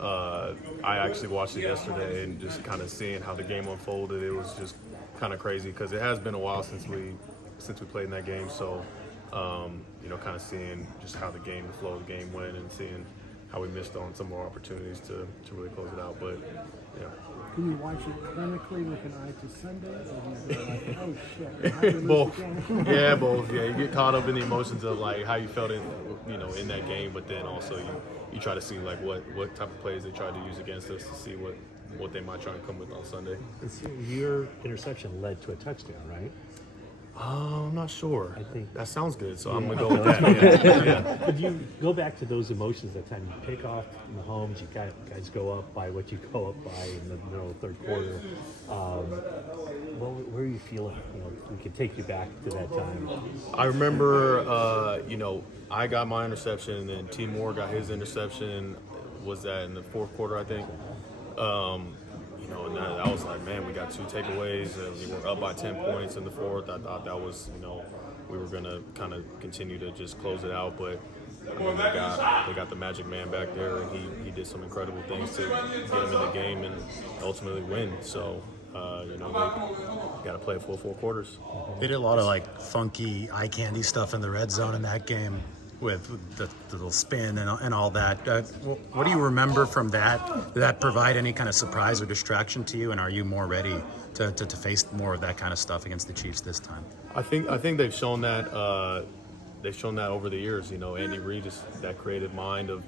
I actually watched it yesterday and just kind of seeing how the game unfolded. It was just kind of crazy because it has been a while since we played in that game. So, kind of seeing just how the flow of the game went, and seeing how we missed on some more opportunities to really close it out. But yeah. Can you watch it clinically with an eye to Sunday, or do you like, oh shit, how did we lose Both. the game? Yeah, both. Yeah, you get caught up in the emotions of like how you felt in that game, but then also you try to see like what type of plays they tried to use against us to see what they might try and come with on Sunday. Your interception led to a touchdown, right? I'm not sure. I think that sounds good, so I'm gonna go with that. Yeah. Could you go back to those emotions that time you pick off Mahomes, you guys go up by what you go up by in the middle of the third quarter? Where are you feeling? We can take you back to that time. I remember, I got my interception, and then T. Moore got his interception. Was that in the fourth quarter, I think? And I was like, man, we got 2 takeaways, and we were up by 10 points in the fourth. I thought that was, we were going to kind of continue to just close it out. But I mean, they got the magic man back there, and he did some incredible things to get him in the game and ultimately win. So, they got to play a full 4 quarters. They did a lot of like funky eye candy stuff in the red zone in that game, with the little spin and all that. What do you remember from that? Did that provide any kind of surprise or distraction to you? And are you more ready to face more of that kind of stuff against the Chiefs this time? I think they've shown that over the years. Andy Reid is that creative mind of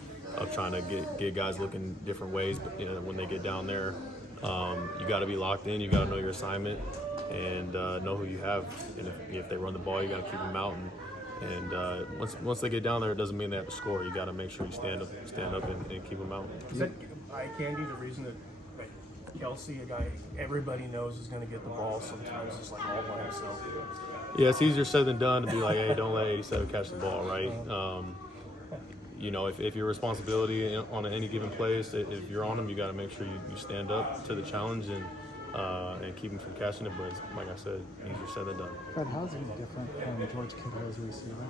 trying to get guys looking different ways. But when they get down there, you got to be locked in. You got to know your assignment and know who you have. And if they run the ball, you got to keep them out. And once they get down there, it doesn't mean they have to score. You got to make sure you stand up and keep them out. Is that eye candy the reason that Kelce, a guy everybody knows is going to get the ball, sometimes is like all by himself? Yeah, it's easier said than done to be like, hey, don't let 87 catch the ball, right? If your responsibility on any given play is if you're on them, you got to make sure you stand up to the challenge and keep him from catching it. But like I said, easier said than done. Fred, how's he different from George Kittle as a receiver?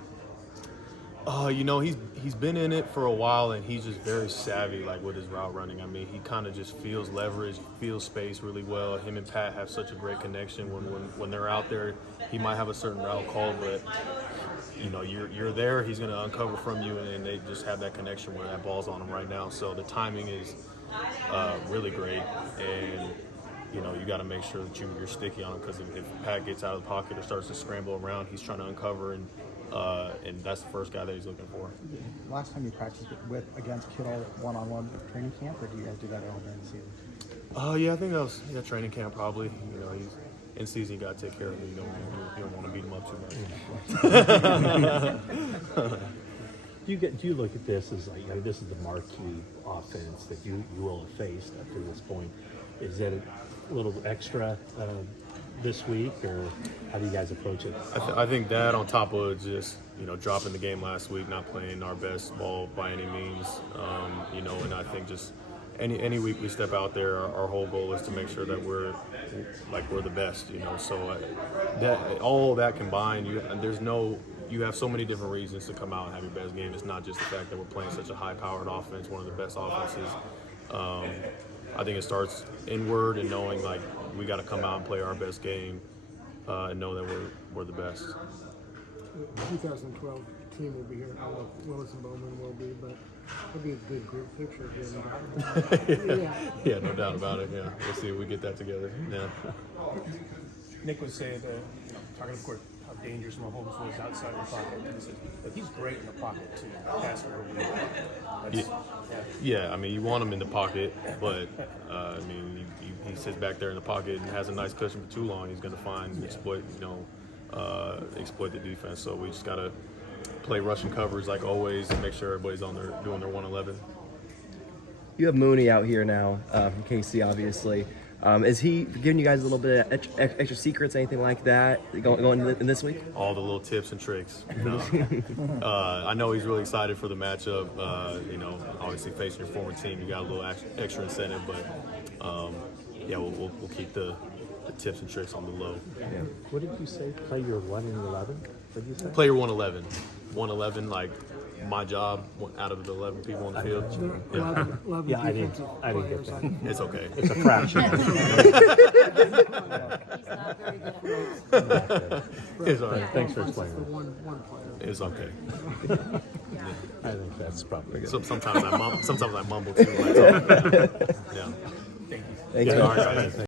He's been in it for a while, and he's just very savvy, like with his route running. I mean, he kind of just feels leverage, feels space really well. Him and Pat have such a great connection. When they're out there, he might have a certain route called, but you're there. He's going to uncover from you, and they just have that connection where that ball's on him right now. So the timing is really great, and you got to make sure that you're sticky on him, because if Pat gets out of the pocket or starts to scramble around, he's trying to uncover, and that's the first guy that he's looking for. Last time you practiced against Kittle one-on-one training camp, or do you guys do that all during the season? Yeah, I think that was training camp probably. He's in season. You got to take care of him. You don't want to beat him up too much. Do you look at this as like, this is the marquee offense that you will have faced up to this point? Is that a little extra this week, or how do you guys approach it? I think that on top of just dropping the game last week, not playing our best ball by any means, and I think just any week we step out there, our whole goal is to make sure that we're the best, So that all that combined, you have so many different reasons to come out and have your best game. It's not just the fact that we're playing such a high-powered offense, one of the best offenses. I think it starts inward and knowing like we got to come out and play our best game and know that we're the best. The 2012 team will be here. I don't know if Willis and Bowman will be, but it'll be a good group picture again. Yeah, no doubt about it. Yeah, we'll see if we get that together. Yeah. Nick was saying that, talking of course how dangerous Mahomes was outside the pocket. But he's great in the pocket too. Pass over. Yeah, I mean, you want him in the pocket, but he sits back there in the pocket and has a nice cushion for too long. He's going to find exploit the defense. So we just got to play rushing coverage like always and make sure everybody's doing their 111. You have Mooney out here now from KC, obviously. Is he giving you guys a little bit of extra secrets, anything like that, going in this week? All the little tips and tricks. I know he's really excited for the matchup. Obviously facing your former team, you got a little extra incentive, but we'll keep the tips and tricks on the low. Yeah. What did you say? Play your 1 and 11? What did you say? Player 111. 111, like my job out of the 11 people on the field. There are 11 Yeah, I defensive didn't get players that. on It's okay. It's a fraction. He's not very good at It's all right. Thanks for offense explaining for that. one player. It's okay. I think that's probably good. Sometimes I mumble too when I talk. Yeah. Thank you. All right, guys.